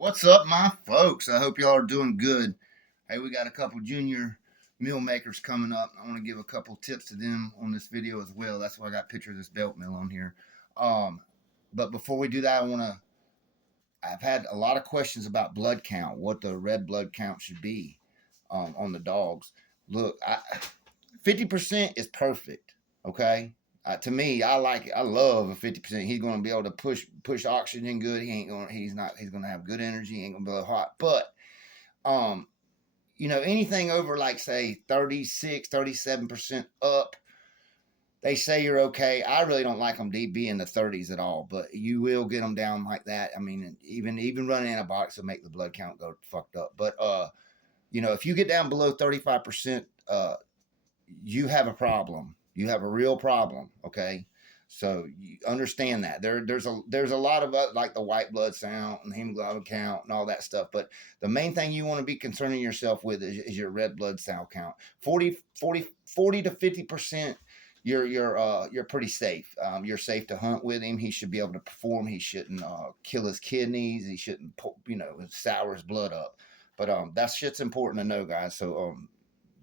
What's up, my folks? I hope y'all are doing good. Hey, we got a couple junior mill makers coming up. I want to give a couple tips to them on this video as well. That's why I got a picture of this belt mill on here. Um, but before we do that, I've had a lot of questions about blood count, what the red blood count should be on the dogs. Look, 50% is perfect. Okay. To me, I like it. I love a 50%. He's going to be able to push oxygen good. He's going to have good energy. He ain't going to be hot. But um, anything over like say 36, 37% up, they say you're okay. I really don't like them to be in the 30s at all, but you will get them down like that. I mean, even running antibiotics will make the blood count go fucked up. But if you get down below 35%, you have a problem. You have a real problem. Okay. So you understand that there's a lot of like the white blood count and hemoglobin count and all that stuff. But the main thing you want to be concerning yourself with is your red blood cell count. 40 to 50%. You're pretty safe. You're safe to hunt with him. He should be able to perform. He shouldn't kill his kidneys. He shouldn't sour his blood up. But that shit's important to know, guys. So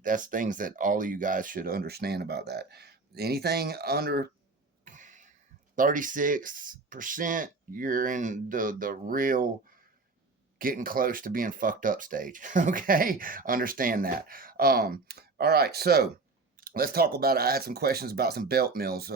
that's things that all of you guys should understand about that. Anything under 36%, you're in the real getting close to being fucked up stage. Okay, understand that. All right, so let's talk about it. I had some questions about some belt mills,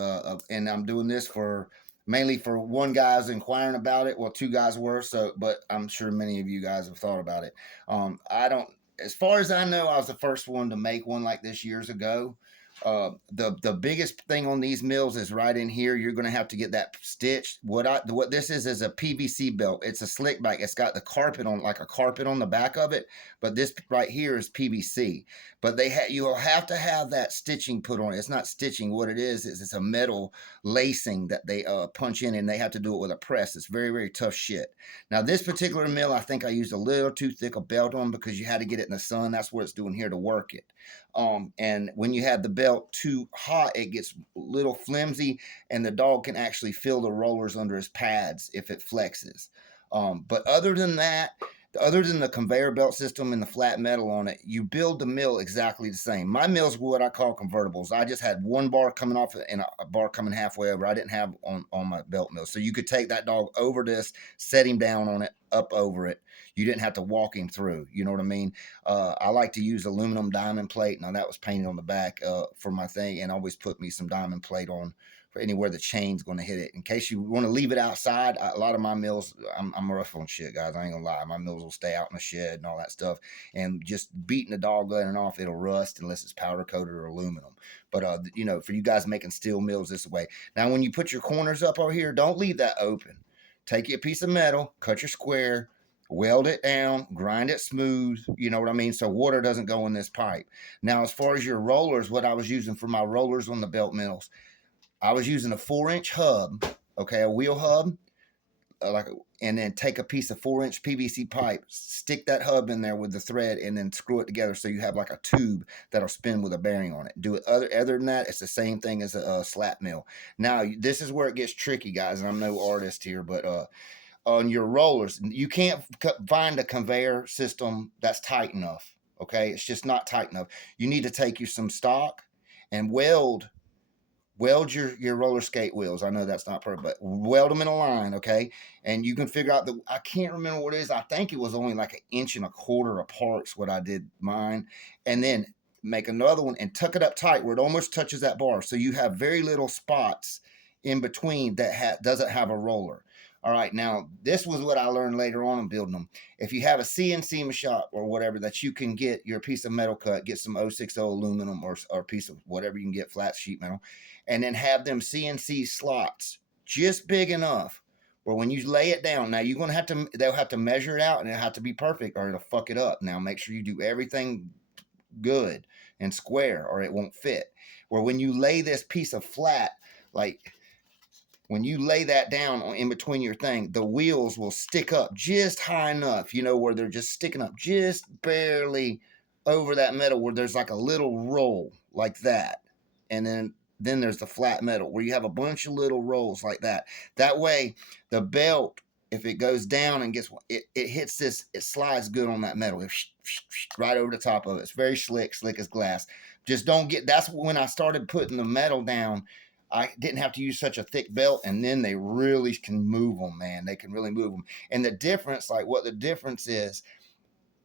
and I'm doing this for mainly for one guy's inquiring about it. Well, two guys were, but I'm sure many of you guys have thought about it. I don't, as far as I know, I was the first one to make one like this years ago. The biggest thing on these mills is right in here. You're going to have to get that stitched. What this is a PVC belt. It's a slick back. It's got the carpet on, like a carpet on the back of it, but this right here is PVC. But you'll have to have that stitching put on it. It's not stitching. What it is it's a metal lacing that they punch in, and they have to do it with a press. It's very, very tough shit. Now this particular mill, I think I used a little too thick a belt on because you had to get it in the sun. That's what it's doing here to work it. And when you have the belt too hot, it gets a little flimsy, and the dog can actually feel the rollers under his pads if it flexes. But other than that, other than the conveyor belt system and the flat metal on it, you build the mill exactly the same. My mill's what I call convertibles. I just had one bar coming off and a bar coming halfway over. I didn't have on my belt mill. So you could take that dog over this, set him down on it, up over it. You didn't have to walk him through. You know what I mean? I like to use aluminum diamond plate. Now that was painted on the back for my thing, and always put me some diamond plate on for anywhere the chain's going to hit it. In case you want to leave it outside, a lot of my mills, I'm rough on shit, guys. I ain't gonna lie. My mills will stay out in the shed and all that stuff. And just beating the dog letting off, it'll rust unless it's powder coated or aluminum. But for you guys making steel mills this way. Now, when you put your corners up over here, don't leave that open. Take you a piece of metal, cut your square, weld it down, grind it smooth, you know what I mean? So water doesn't go in this pipe. Now, as far as your rollers, what I was using for my rollers on the belt mills, I was using a 4-inch hub, okay, a wheel hub, and then take a piece of 4-inch PVC pipe, stick that hub in there with the thread, and then screw it together so you have like a tube that'll spin with a bearing on it. Do it other than that, it's the same thing as a slap mill. Now, this is where it gets tricky, guys, and I'm no artist here, but on your rollers, you can't find a conveyor system that's tight enough, okay? It's just not tight enough. You need to take you some stock and weld your roller skate wheels. I know that's not perfect, but weld them in a line, okay? And you can figure out I can't remember what it is. I think it was only like 1.25 inches apart is what I did mine. And then make another one and tuck it up tight where it almost touches that bar. So you have very little spots in between that doesn't have a roller. All right, now this was what I learned later on in building them. If you have a CNC shop or whatever that you can get your piece of metal cut, get some 060 aluminum or a piece of whatever you can get, flat sheet metal, and then have them CNC slots just big enough where when you lay it down, now they'll have to measure it out and it'll have to be perfect or it'll fuck it up. Now make sure you do everything good and square or it won't fit. Where when you lay this piece of flat, like when you lay that down in between your thing, the wheels will stick up just high enough, where they're just sticking up just barely over that metal where there's like a little roll like that. And then there's the flat metal where you have a bunch of little rolls like that. That way the belt if it goes down and gets it hits this, it slides good on that metal. Right over the top of it. It's very slick as glass. Just don't get, that's when I started putting the metal down. I didn't have to use such a thick belt, and then they really can move them, man. They can really move them. And the difference, like what the difference is,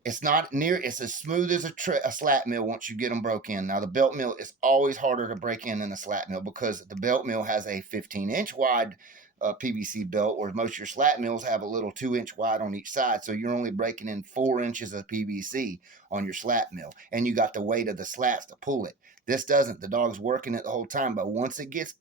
it's not near, it's as smooth as a slat mill once you get them broke in. Now, the belt mill is always harder to break in than the slat mill because the belt mill has a 15-inch wide PVC belt, whereas most of your slat mills have a little 2-inch wide on each side. So you're only breaking in 4 inches of PVC on your slat mill, and you got the weight of the slats to pull it. This doesn't. The dog's working it the whole time, but once it gets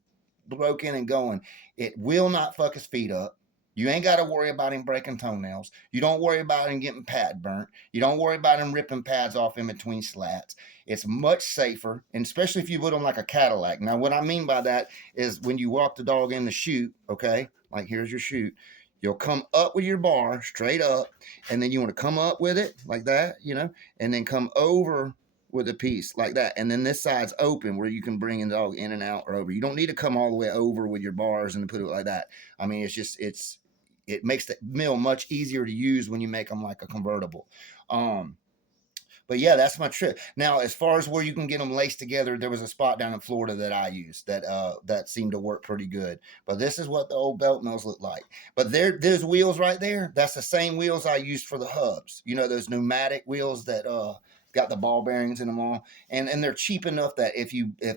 broken and going, it will not fuck his feet up. You ain't got to worry about him breaking toenails. You don't worry about him getting pad burnt. You don't worry about him ripping pads off in between slats. It's much safer, and especially if you put on like a Cadillac. Now, what I mean by that is when you walk the dog in the chute, okay, like here's your chute, you'll come up with your bar straight up, and then you want to come up with it like that, you know, and then come over with a piece like that, and then this side's open where you can bring the dog in and out or over. You don't need to come all the way over with your bars and put it like that. I mean, it's just, it makes the mill much easier to use when you make them like a convertible. But yeah, that's my trick. Now, as far as where you can get them laced together, there was a spot down in Florida that I used that seemed to work pretty good. But this is what the old belt mills look like. But those wheels right there, that's the same wheels I used for the hubs. You know, those pneumatic wheels that got the ball bearings in them all, and they're cheap enough that if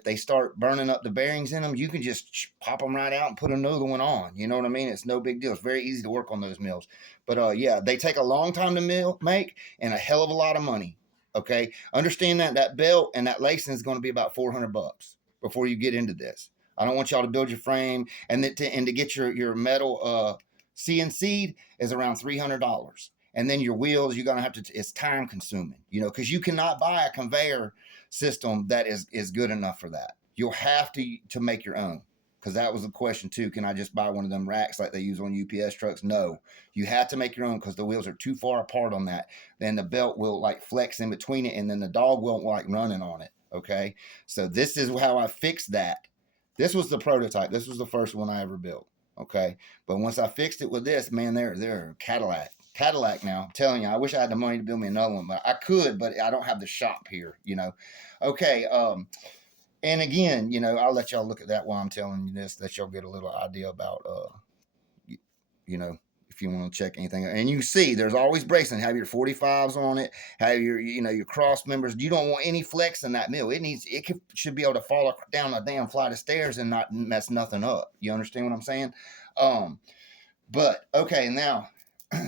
they start burning up the bearings in them, you can just pop them right out and put another one on. You know what I mean? It's no big deal. It's very easy to work on those mills. But yeah, they take a long time to make and a hell of a lot of money. Okay, understand that belt and that lacing is going to be about $400 before you get into this. I don't want y'all to build your frame, and to get your metal CNC'd is around $300. And then your wheels, you're going to have to, it's time consuming, you know, because you cannot buy a conveyor system that is good enough for that. You'll have to make your own, because that was the question too. Can I just buy one of them racks like they use on UPS trucks? No, you have to make your own, because the wheels are too far apart on that. Then the belt will like flex in between it, and then the dog won't like running on it. Okay, so this is how I fixed that. This was the prototype. This was the first one I ever built. Okay, but once I fixed it with this, man, they're Cadillac now. I'm telling you, I wish I had the money to build me another one, but I could, but I don't have the shop here, you know. Okay, and again, you know, I'll let y'all look at that while I'm telling you this, that y'all get a little idea about, you know, if you want to check anything. And you see, there's always bracing. Have your 45s on it. Have your, you know, your cross members. You don't want any flex in that mill. Should be able to fall down a damn flight of stairs and not mess nothing up. You understand what I'm saying? But okay, now,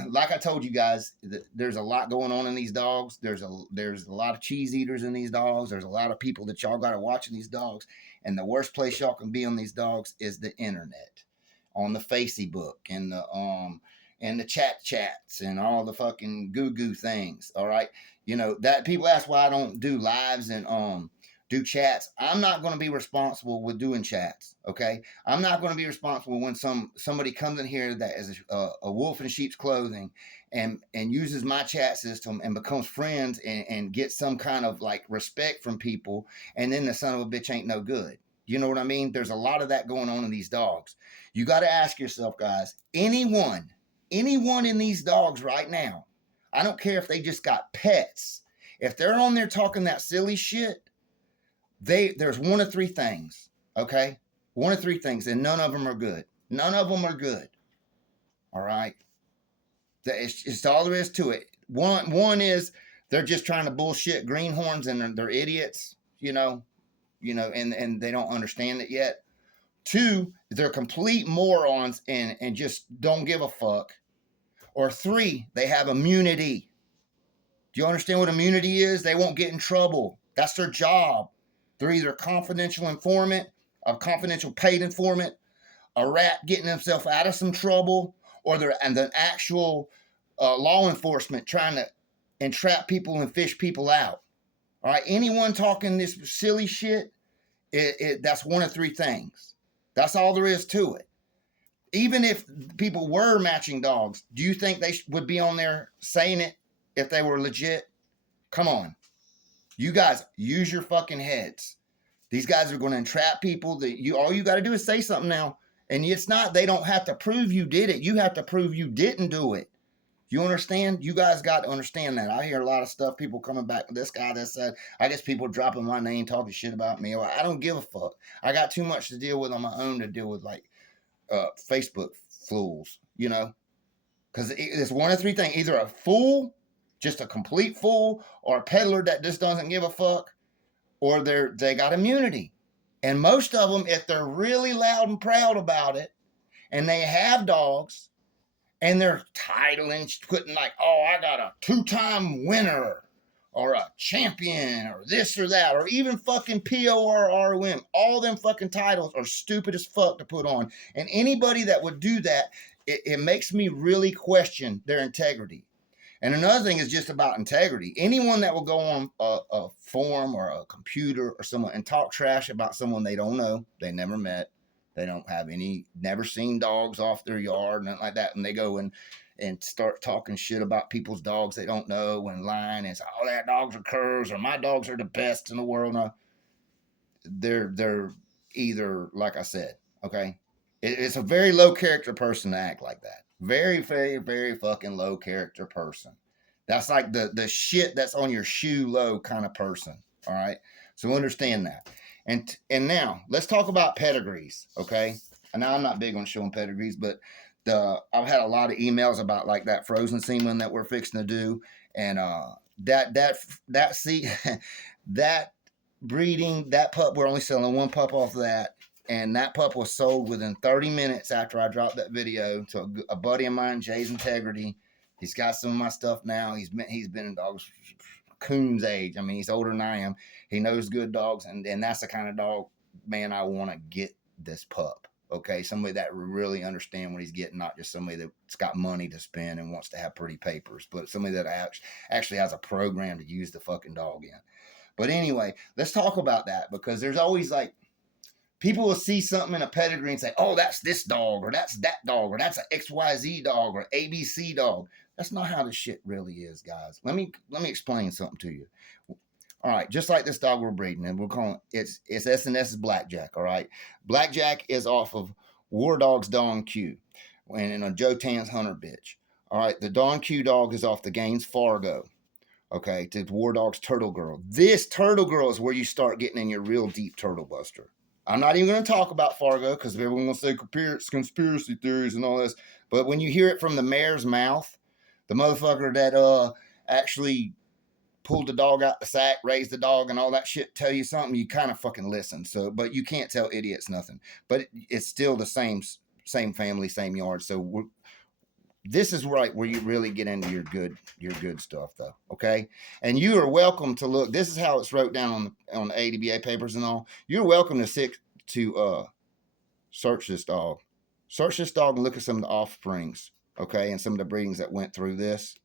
like I told you guys, there's a lot going on in these dogs. There's a lot of cheese eaters in these dogs. There's a lot of people that y'all got to watch in these dogs. And the worst place y'all can be on these dogs is the internet, on the Facebook and the chats and all the fucking goo things. All right, you know that people ask why I don't do lives and do chats. I'm not going to be responsible with doing chats. Okay, I'm not going to be responsible when somebody comes in here that is a wolf in sheep's clothing and uses my chat system and becomes friends and gets some kind of like respect from people, and then the son of a bitch ain't no good. You know what I mean? There's a lot of that going on in these dogs. You got to ask yourself, guys, anyone in these dogs right now, I don't care if they just got pets, if they're on there talking that silly shit, there's one of three things, okay? One of three things, and none of them are good. None of them are good. All right? It's all there is to it. One is they're just trying to bullshit greenhorns, and they're idiots, you know, and they don't understand it yet. Two, they're complete morons and just don't give a fuck. Or three, they have immunity. Do you understand what immunity is? They won't get in trouble. That's their job. They're either a confidential informant, a confidential paid informant, a rat getting himself out of some trouble, or they're the actual law enforcement trying to entrap people and fish people out. All right, anyone talking this silly shit, that's one of three things. That's all there is to it. Even if people were matching dogs, do you think they would be on there saying it if they were legit? Come on. You guys, use your fucking heads. These guys are going to entrap people. All you got to do is say something now, And it's not, they don't have to prove you did it. You have to prove you didn't do it. You understand? You guys got to understand that. I hear a lot of stuff, people coming back with this guy that said, I guess people dropping my name, talking shit about me. Well, I don't give a fuck. I got too much to deal with on my own to deal with like Facebook fools, you know? Because it's one of three things. Either a fool, just a complete fool, or a peddler that just doesn't give a fuck, or they got immunity. And most of them, if they're really loud and proud about it, and they have dogs, and they're titling, putting like, oh, I got a 2-time winner, or a champion, or this or that, or even fucking PORROM. All them fucking titles are stupid as fuck to put on. And anybody that would do that, it makes me really question their integrity. And another thing is just about integrity. Anyone that will go on a forum or a computer or someone and talk trash about someone they don't know, they never met, they don't have any, never seen dogs off their yard, nothing like that, and they go and start talking shit about people's dogs they don't know and lying and say, oh, that dogs are curs, or my dogs are the best in the world. No, they're either, like I said, okay, it's a very low character person to act like that. Very, very, very fucking low character person. That's like the shit that's on your shoe low kind of person. All right. So understand that. And now let's talk about pedigrees. Okay. And now I'm not big on showing pedigrees, but I've had a lot of emails about like that frozen semen that we're fixing to do. And that breeding, that pup, we're only selling one pup off of that. And that pup was sold within 30 minutes after I dropped that video to a buddy of mine, Jay's Integrity. He's got some of my stuff now. He's been in dogs coon's age. I mean, he's older than I am. He knows good dogs, and that's the kind of dog, man, I want to get this pup. Okay, somebody that really understand what he's getting, not just somebody that's got money to spend and wants to have pretty papers, but somebody that actually has a program to use the fucking dog in. But anyway, let's talk about that, because there's always like, people will see something in a pedigree and say, oh, that's this dog, or that's that dog, or that's an XYZ dog, or ABC dog. That's not how this shit really is, guys. Let me explain something to you. All right, just like this dog we're breeding, and we're calling it's S&S's Blackjack, all right? Blackjack is off of War Dog's Dawn Q, and a Joe Tan's Hunter bitch. All right, the Dawn Q dog is off the Gaines Fargo. Okay, to War Dog's Turtle Girl. This Turtle Girl is where you start getting in your real deep turtle buster. I'm not even going to talk about Fargo because everyone will say conspiracy theories and all this. But when you hear it from the mayor's mouth, the motherfucker that actually pulled the dog out the sack, raised the dog, and all that shit, tell you something, you kind of fucking listen. So, but you can't tell idiots nothing. But it's still the same family, same yard. So this is right where you really get into your good stuff, though. Okay, and you are welcome to look. This is how it's wrote down on the ADBA papers and all. You're welcome to search this dog, and look at some of the offsprings, okay, and some of the breedings that went through this.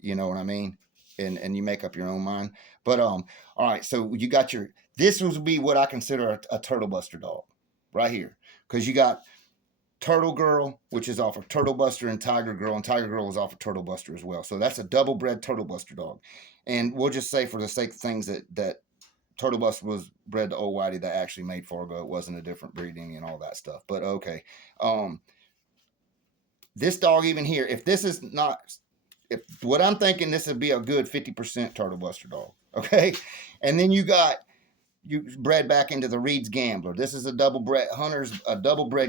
You know what I mean? And you make up your own mind. But all right. So you got this would be what I consider a turtle buster dog, right here, because you got Turtle Girl, which is off of Turtle Buster, and Tiger Girl is off of Turtle Buster as well. So that's a double bred Turtle Buster dog. And we'll just say, for the sake of things, that Turtle Buster was bred to Old Whitey that actually made Fargo. It wasn't a different breeding and all that stuff. But okay. This dog even here, if what I'm thinking, this would be a good 50% Turtle Buster dog. Okay. And then you bred back into the Reed's Gambler. This is a double bred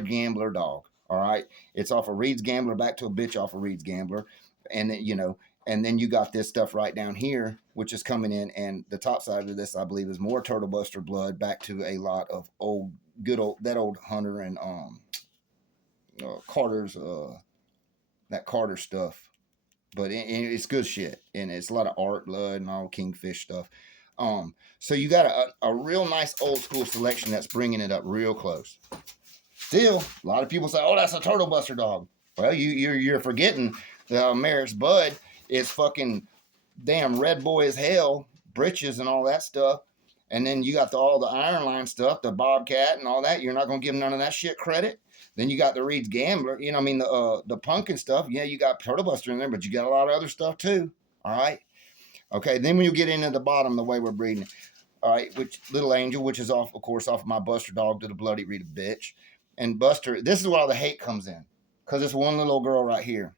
gambler dog. All right. It's off of Reed's Gambler back to a bitch off of Reed's Gambler. And then, and then you got this stuff right down here, which is coming in. And the top side of this, I believe, is more Turtle Buster blood back to a lot of old Hunter and Carter's, that Carter stuff. But it's good shit. And it's a lot of art blood and all Kingfish stuff. So you got a real nice old school selection that's bringing it up real close. Still, a lot of people say, "Oh, that's a Turtle Buster dog." Well, you're forgetting the Mayor's Bud is fucking damn red boy as hell, britches and all that stuff. And then you got all the Iron Line stuff, the Bobcat and all that. You're not gonna give none of that shit credit. Then you got the Reed's Gambler, the pumpkin stuff. Yeah, you got Turtle Buster in there, but you got a lot of other stuff too. All right. Okay, then when you get into the bottom, the way we're breeding, all right, which Little Angel, which is off, of course, off of my Buster dog to the Bloody Rita bitch. And Buster, this is where all the hate comes in, because this one little girl right here,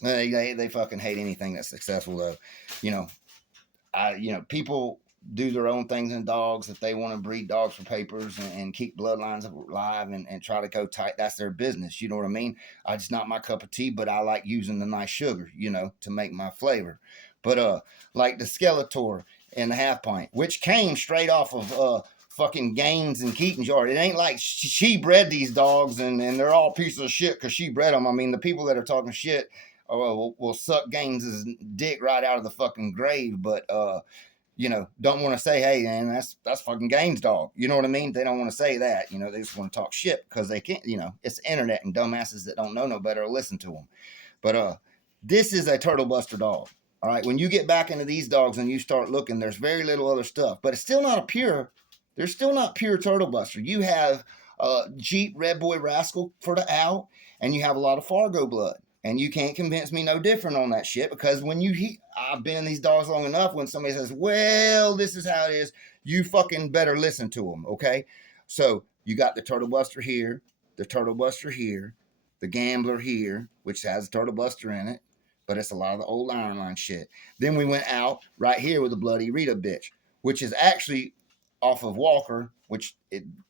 they fucking hate anything that's successful though. You know, people do their own things in dogs. If they want to breed dogs for papers and keep bloodlines alive and try to go tight, that's their business. You know what I mean? It's not my cup of tea, but I like using the nice sugar, to make my flavor. But like the Skeletor and the Half Pint, which came straight off of fucking Gaines and Keaton's yard. It ain't like she bred these dogs and they're all pieces of shit because she bred them. I mean, the people that are talking shit will suck Gaines's dick right out of the fucking grave, but don't want to say, hey, man, that's fucking Gaines' dog. You know what I mean? They don't want to say that. They just want to talk shit because they can't. It's the internet, and dumbasses that don't know no better will listen to them. But this is a Turtle Buster dog. All right, when you get back into these dogs and you start looking, there's very little other stuff, but it's still not a pure. They're still not pure Turtle Buster. You have Jeep Red Boy Rascal for the out, and you have a lot of Fargo blood. And you can't convince me no different on that shit, because when I've been in these dogs long enough, when somebody says, well, this is how it is, you fucking better listen to them, okay? So you got the Turtle Buster here, the Turtle Buster here, the Gambler here, which has a Turtle Buster in it, but it's a lot of the old Iron Line shit. Then we went out right here with the Bloody Rita bitch, which is actually off of Walker, which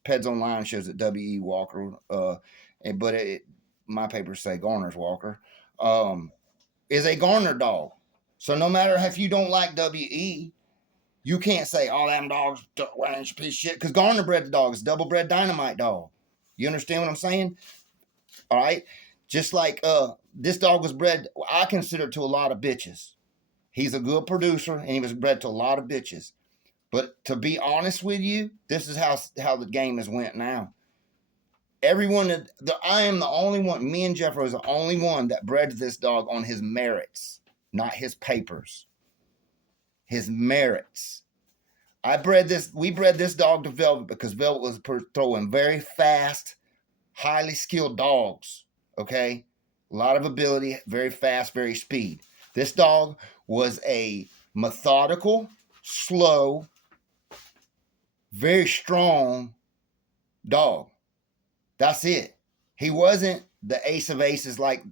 Peds Online shows it W.E. Walker, but my papers say Garner's Walker, is a Garner dog. So no matter if you don't like W.E., you can't say, oh, them dogs, piece of shit, because Garner bred the dog. It's double bred Dynamite dog. You understand what I'm saying? All right? Just like this dog was bred, I consider, to a lot of bitches. He's a good producer, and he was bred to a lot of bitches. But to be honest with you, this is how the game has went now. Everyone, I am the only one, me and Jeff was the only one that bred this dog on his merits, not his papers. His merits. We bred this dog to Velvet because Velvet was throwing very fast, highly skilled dogs, okay? A lot of ability, very fast, very speed. This dog was a methodical, slow, very strong dog. That's it. He wasn't the ace of aces like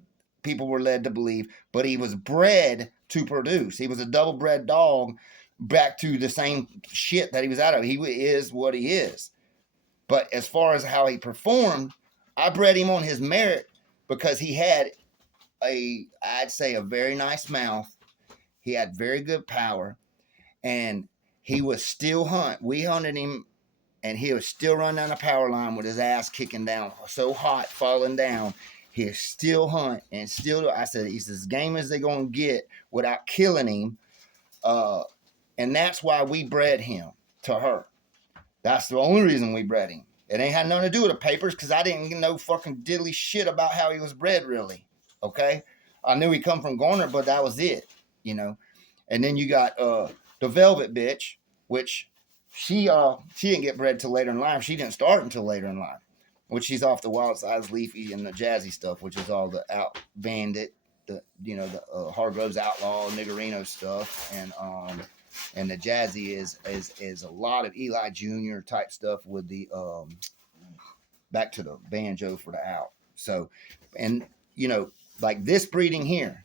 people were led to believe, but he was bred to produce. He was a double bred dog back to the same shit that he was out of. He is what he is. But as far as how he performed, I bred him on his merit because he had I'd say a very nice mouth. He had very good power, and he was still We hunted him, and he was still running down the power line with his ass kicking down, so hot, falling down. He'll still hunt, and still, I said, he's as game as they're going to get without killing him. And that's why we bred him to her. That's the only reason we bred him. It ain't had nothing to do with the papers, because I didn't know fucking diddly shit about how he was bred, really. Okay? I knew he come from Garner, but that was it, And then you got the Velvet bitch, which she didn't get bred till later in life. She didn't start until later in life, which she's off the Wild Size Leafy and the Jazzy stuff, which is all the Out Bandit, the Hargroves Outlaw, Niggerino stuff, and the Jazzy is a lot of Eli Jr. type stuff with the back to the banjo for the out. So, and like this breeding here,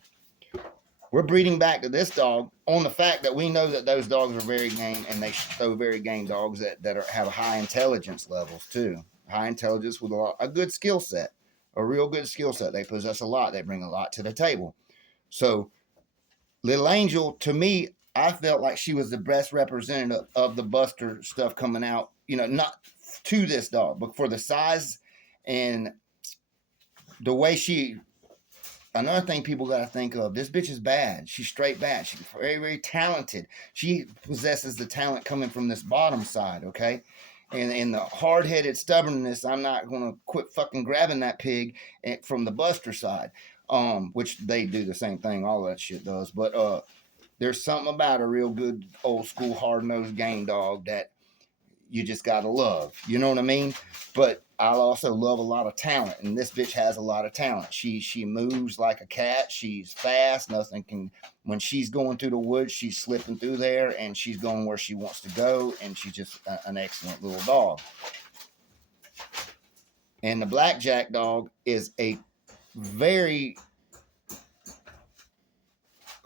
we're breeding back to this dog on the fact that we know that those dogs are very game, and they show very game dogs that have high intelligence levels too. High intelligence with a good skill set, a real good skill set. They possess a lot. They bring a lot to the table. So Little Angel, to me, I felt like she was the best representative of the Buster stuff coming out, not to this dog, but for the size and the way she. Another thing people got to think of, this bitch is bad. She's straight bad. She's very, very talented. She possesses the talent coming from this bottom side, okay? And the hard-headed stubbornness, I'm not going to quit fucking grabbing that pig from the Buster side, which they do the same thing. All that shit does. But there's something about a real good old-school hard-nosed game dog that you just got to love. You know what I mean? But I'll also love a lot of talent, and this bitch has a lot of talent. She moves like a cat. She's fast. Nothing can. When she's going through the woods, she's slipping through there, and she's going where she wants to go, and she's just an excellent little dog. And the blackjack dog is a very,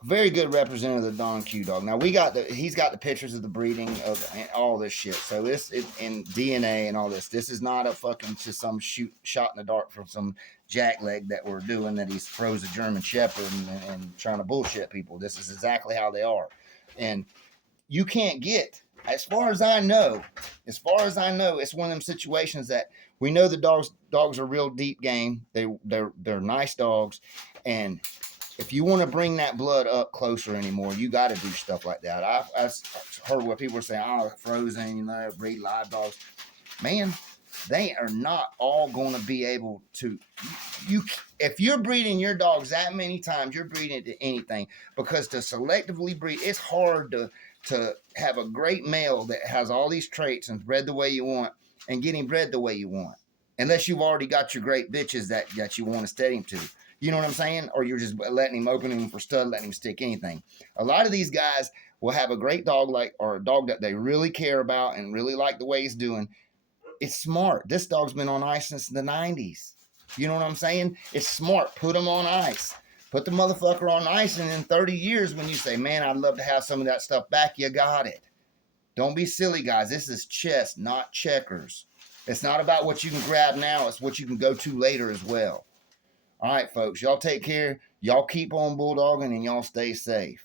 very good representative of the Don Q dog. Now he's got the pictures of the breeding of all this shit. So this is in DNA and all this. This is not a fucking just some shot in the dark from some jackleg that we're doing that he's froze a German Shepherd and trying to bullshit people. This is exactly how they are, and you can't get. As far as I know, it's one of them situations that we know the dogs are real deep game. They're nice dogs, and if you want to bring that blood up closer anymore, you got to do stuff like that. I've heard what people are saying, oh, frozen, breed live dogs. Man, they are not all going to be able to. If you're breeding your dogs that many times, you're breeding to anything, because to selectively breed, it's hard to have a great male that has all these traits and bred the way you want and getting bred the way you want, unless you've already got your great bitches that you want to steady him to. You know what I'm saying? Or you're just letting him, open him for stud, letting him stick anything. A lot of these guys will have a great dog, or a dog that they really care about and really like the way he's doing. It's smart. This dog's been on ice since the 90s. You know what I'm saying? It's smart. Put him on ice. Put the motherfucker on ice, and in 30 years, when you say, man, I'd love to have some of that stuff back, you got it. Don't be silly, guys. This is chess, not checkers. It's not about what you can grab now. It's what you can go to later as well. All right, folks. Y'all take care. Y'all keep on bulldogging, and y'all stay safe.